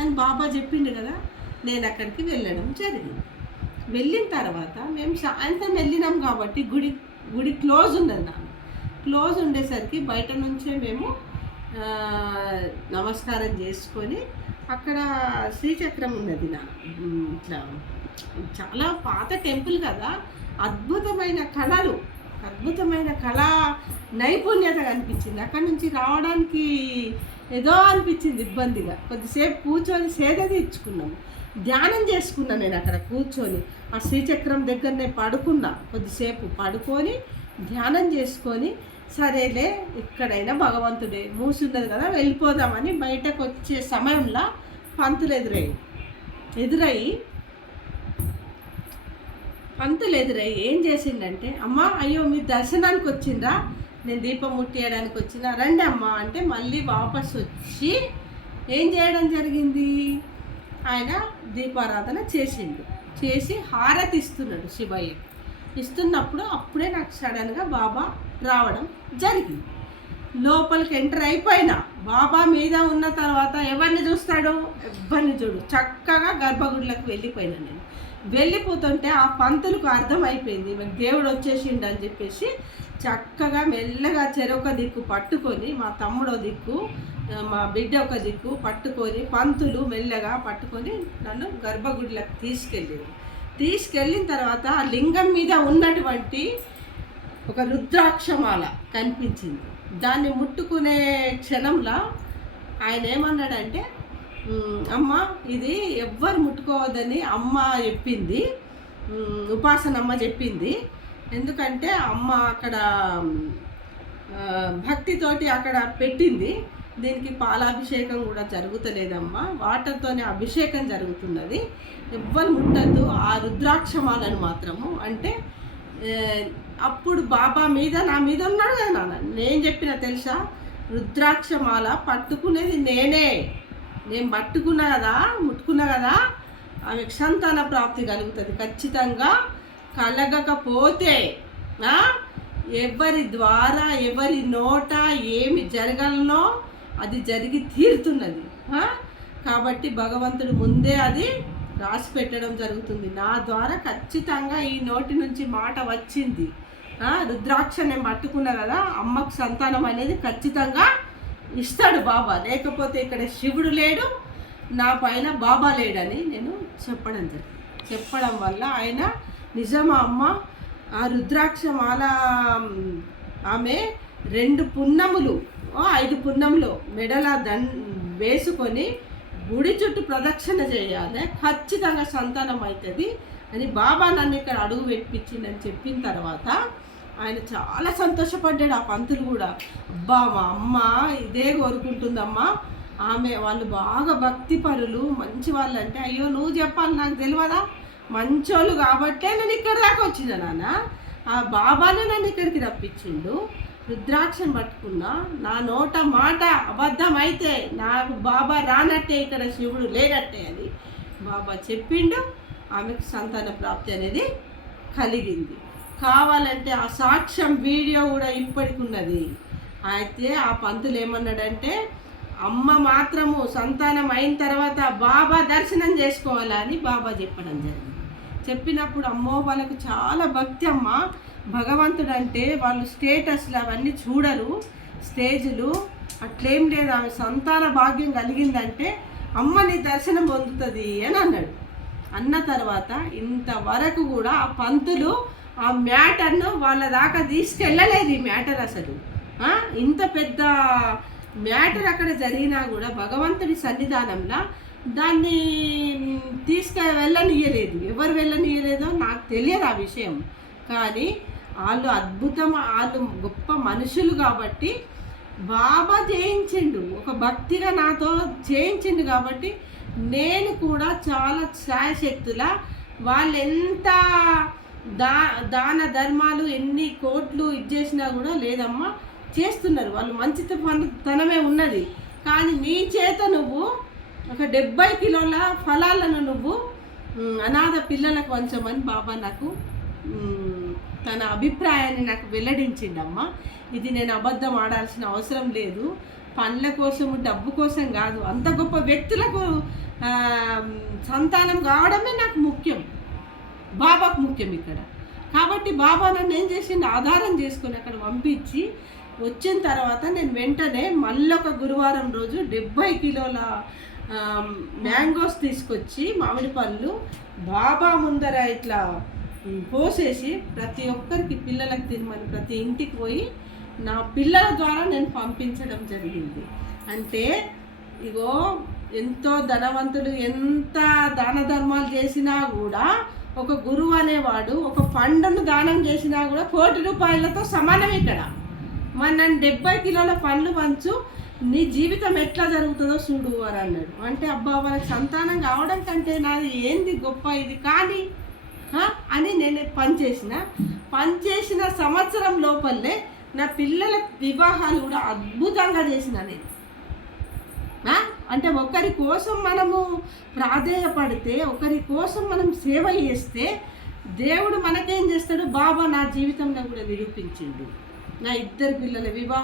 అని బాబా చెప్పిండు కదా. నేను అక్కడికి వెళ్ళడం జరిగింది. వెళ్ళిన తర్వాత మేము సాయంత్రం వెళ్ళినాం కాబట్టి గుడి క్లోజ్ ఉన్నది నాకు. క్లోజ్ ఉండేసరికి బయట నుంచే మేము నమస్కారం చేసుకొని అక్కడ శ్రీచక్రం ఉన్నది నా ఇట్లా చాలా పాత టెంపుల్ కదా, అద్భుతమైన కళా నైపుణ్యత కనిపించింది. అక్కడి నుంచి రావడానికి ఏదో అనిపించింది ఇబ్బందిగా. కొద్దిసేపు కూర్చొని సేద తీర్చుకున్నాము, ధ్యానం చేసుకున్నాను. నేను అక్కడ కూర్చొని ఆ శ్రీచక్రం దగ్గరనే పడుకున్నా. కొద్దిసేపు పడుకొని ధ్యానం చేసుకొని సరేలే ఇక్కడైనా భగవంతుడే మూసున్నది కదా వెళ్ళిపోదామని బయటకు వచ్చే సమయంలో పంతులు ఎదురయ్యి ఏం చేసిండంటే, అమ్మ అయ్యో మీరు దర్శనానికి వచ్చిండ్రా, నేను దీపం ముట్టియడానికి వచ్చిన, రండి అమ్మ అంటే మళ్ళీ వాపస్ వచ్చి ఏం చేయడం జరిగింది, ఆయన దీపారాధన చేసి హారతి ఇస్తున్నాడు శివయ్య. ఇస్తున్నప్పుడు అప్పుడే నాకు సడన్గా బాబా రావడం జరిగింది. లోపలికి ఎంటర్ అయిపోయినా బాబా మీద ఉన్న తర్వాత ఎవరిని చూస్తాడు, ఎవరిని చూడు, చక్కగా గర్భగుడిలోకి వెళ్ళిపోయినా. నేను వెళ్ళిపోతుంటే ఆ పంతులకు అర్థమైపోయింది దేవుడు వచ్చేసిండు అని చెప్పేసి చక్కగా మెల్లగా చెరొక దిక్కు పట్టుకొని, మా తమ్ముడో దిక్కు, మా బిడ్డ ఒక దిక్కు పట్టుకొని, పంతులు మెల్లగా పట్టుకొని నన్ను గర్భగుడిలోకి తీసుకెళ్ళిన తర్వాత ఆ లింగం మీద ఉన్నటువంటి ఒక రుద్రాక్షమాల కనిపించింది. దాన్ని ముట్టుకునే క్షణంలో ఆయన ఏమన్నాడంటే, అమ్మ ఇది ఎవ్వరు ముట్టుకోవద్దని అమ్మ చెప్పింది, ఉపాసనమ్మ చెప్పింది. ఎందుకంటే అమ్మ అక్కడ భక్తితోటి అక్కడ పెట్టింది. దీనికి పాలాభిషేకం కూడా జరుగుతలేదమ్మా, వాటర్తోనే అభిషేకం జరుగుతున్నది, ఎవ్వరు ముట్టద్దు ఆ రుద్రాక్షమాలను మాత్రము అంటే. అప్పుడు బాబా మీద నా మీద ఉన్నాడు కదా నాన్న, నేను చెప్పిన తెలుసా, రుద్రాక్షమాల పట్టుకునేది నేను పట్టుకున్నా కదా, ముట్టుకున్నా కదా, ఆమెకు సంతాన ప్రాప్తి కలుగుతుంది ఖచ్చితంగా. కలగకపోతే ఎవరి ద్వారా ఎవరి నోట ఏమి జరగలనో అది జరిగి తీరుతున్నది. కాబట్టి భగవంతుడు ముందే అది రాసి పెట్టడం జరుగుతుంది. నా ద్వారా ఖచ్చితంగా ఈ నోటి నుంచి మాట వచ్చింది. రుద్రాక్ష నేను పట్టుకున్నా కదా, అమ్మకు సంతానం అనేది ఖచ్చితంగా ఇస్తాడు బాబా, లేకపోతే ఇక్కడ శివుడు లేడు, నా పైన బాబా లేడని నేను చెప్పడం వల్ల ఆయన నిజమా అమ్మ ఆ రుద్రాక్షమాల ఆమె 2 పున్నములు 5 పున్నములు మెడల వేసుకొని గుడి చుట్టూ ప్రదక్షిణ చేయాలి, ఖచ్చితంగా సంతానం అవుతుంది అని బాబా నన్ను ఇక్కడ అడుగు పెట్టించిందని చెప్పిన తర్వాత ఆయన చాలా సంతోషపడ్డాడు. ఆ పంతులు కూడా, అబ్బా మా అమ్మ ఇదే కోరుకుంటుందమ్మా, వాళ్ళు బాగా భక్తి పరులు మంచి వాళ్ళు అంటే, అయ్యో నువ్వు చెప్పాలి నాకు తెలియదా, మంచోళ్ళు కాబట్టే నేను ఇక్కడ దాకా వచ్చిన నాన్న, ఆ బాబానే నన్ను ఇక్కడికి రప్పించిండు, రుద్రాక్షను పట్టుకున్నా, నా నోట మాట అబద్ధం అయితే నాకు బాబా రానట్టే, ఇక్కడ శివుడు లేనట్టే అని బాబా చెప్పిండు. ఆమెకు సంతాన ప్రాప్తి అనేది కలిగింది. కావాలంటే ఆ సాక్ష్యం వీడియో కూడా ఇప్పటికి ఉన్నది. అయితే ఆ పంతులు ఏమన్నాడంటే, అమ్మ మాత్రము సంతానం అయిన తర్వాత బాబా దర్శనం చేసుకోవాలని బాబా చెప్పడం జరిగింది. చెప్పినప్పుడు అమ్మో వాళ్ళకు చాలా భక్తి అమ్మ, భగవంతుడు అంటే వాళ్ళు స్టేటస్లు అవన్నీ చూడరు, స్టేజులు అట్లేం లేదు, ఆమె సంతాన భాగ్యం కలిగిందంటే అమ్మ నీ దర్శనం పొందుతుంది అని అన్నాడు. అన్న తర్వాత ఇంతవరకు కూడా ఆ పంతులు ఆ మ్యాటర్ను వాళ్ళ దాకా తీసుకెళ్ళలేదు. ఈ మ్యాటర్ అసలు ఇంత పెద్ద మ్యాటర్ అక్కడ జరిగినా కూడా భగవంతుడి సన్నిధానంలో దాన్ని వెళ్ళనియలేదు. ఎవరు వెళ్ళనియలేదో నాకు తెలియదు ఆ విషయం, కానీ వాళ్ళు వాళ్ళు గొప్ప మనుషులు కాబట్టి బాబా చేయించిండు, ఒక భక్తిగా నాతో చేయించిండు. కాబట్టి నేను కూడా చాలా శాయశక్తుల వాళ్ళు ఎంత దాన ధర్మాలు ఎన్ని కోట్లు ఇచ్చేసినా కూడా లేదమ్మా చేస్తున్నారు, వాళ్ళు మంచితనమే ఉన్నది. కానీ నీ చేత నువ్వు ఒక 70 కిలోల ఫలాలను నువ్వు అనాథ పిల్లలకు వంచమని బాబా నాకు తన అభిప్రాయాన్ని నాకు వెల్లడించిండమ్మా. ఇది నేను అబద్ధం ఆడాల్సిన అవసరం లేదు, పండ్ల కోసము డబ్బు కోసం కాదు, అంత గొప్ప వ్యక్తులకు సంతానం కావడమే నాకు ముఖ్యం, బాబాకు ముఖ్యం ఇక్కడ. కాబట్టి బాబా నన్ను ఏం చేసిండు, ఆధారం చేసుకొని అక్కడ పంపించి వచ్చిన తర్వాత నేను వెంటనే మళ్ళొక గురువారం రోజు 70 కిలోల మ్యాంగోస్ తీసుకొచ్చి మామిడి పళ్ళు బాబా ముందర ఇట్లా పోసేసి ప్రతి ఒక్కరికి పిల్లలకు తినమని ప్రతి ఇంటికి పోయి నా పిల్లల ద్వారా నేను పంపించడం జరిగింది. అంటే ఇగో ఎంతో ధనవంతుడు ఎంత దాన ధర్మాలు చేసినా కూడా ఒక గురువు అనేవాడు ఒక పండును దానం చేసినా కూడా 1 కోటి రూపాయలతో సమానం ఇక్కడ. మరి నన్ను 70 కిలోల పండ్లు పంచు, నీ జీవితం ఎట్లా జరుగుతుందో చూడు అని అన్నాడు. అంటే అబ్బా వాళ్ళకి సంతానం కావడం కంటే నాది ఏంది గొప్ప ఇది కానీ అని నేను పనిచేసిన సంవత్సరం లోపలే నా పిల్లల వివాహాలు కూడా అద్భుతంగా చేసిన నేను. అంటే ఒకరి కోసం మనము ప్రాధేయపడితే, ఒకరి కోసం మనం సేవ చేస్తే దేవుడు మనకేం చేస్తాడు, బాబా నా జీవితంలో కూడా నిరూపించిండు. నా 2 పిల్లల వివాహం